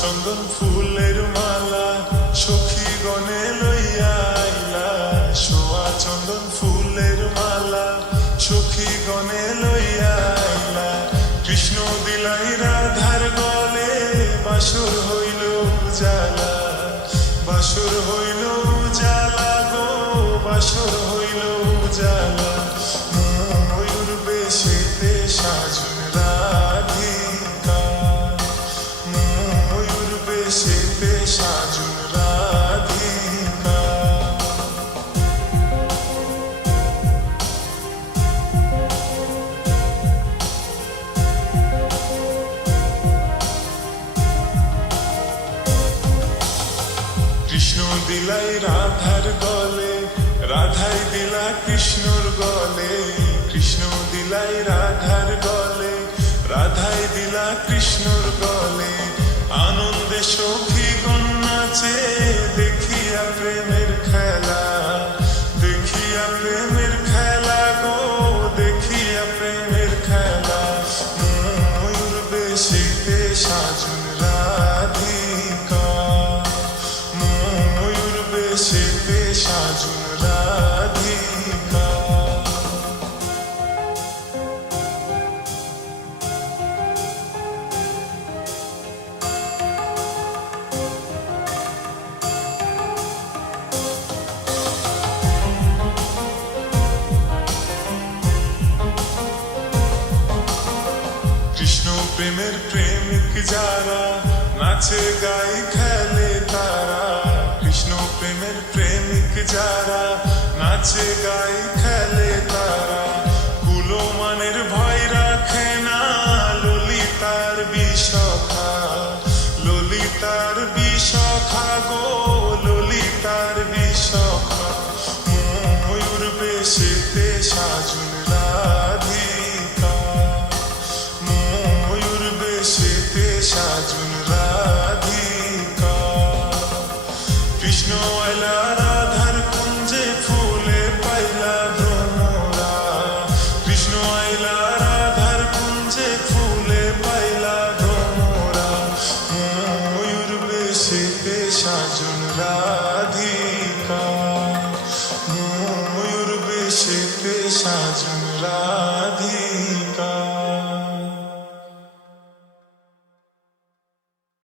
চন্দন ফুলের মালা সখী গনে লইয়া আইলা, সোয়া চন্দন ফুলের মালা সখী গনে লইয়া আইলা। কৃষ্ণ দিলাই রাধার গলে, বাসর হইল উজালা, বাসর হইল উজালা গো, বাসর হইল উজালা। ময়ূর বেশেতে সাজুন রাধিকা, ময়ূর বেশেতে সাজুন রাধিকা। কৃষ্ণ দিলাই রাধার গলে, রাধাই দিলা কৃষ্ণর গলে। কৃষ্ণ দিলাই রাধার গলে, রাধাই দিলা কৃষ্ণর গলে। আনন্দে সখীগণ নাচে, দেখিয়া প্রেমের খেলা, দেখিয়া প্রেমের খেলা গো, দেখিয়া প্রেমের খেলা। ময়ূর বেশেতে সাজুন রাধিকা, ময়ূর বেশেতে সাজুন রাধিকা। কৃষ্ণ প্রেমের প্রেমিক যারা, নাচে গাই খেলে তারা। কৃষ্ণ প্রেমের প্রেমিক যারা, নাচে গাই খেলে তারা। কুলমানের ভয় রাখে না, ললিতার বিষখা, ললিতার বিষখা গো, ললিতার বিষখা। ময়ূর বেশেতে সাজুন রাধিকা, ময়ূর বেশেতে সাজুন রাধিকা। কৃষ্ণ আইলা রাধার কুঞ্জে, ফুলে পাইলা ভ্রমরা। কৃষ্ণ আইলা রাধার কুঞ্জে, ফুলে পাইলা ভ্রমরা। ময়ূর বেশেতে সাজুন রাধিকা, ময়ূর বেশেতে সাজুন রাধিকা।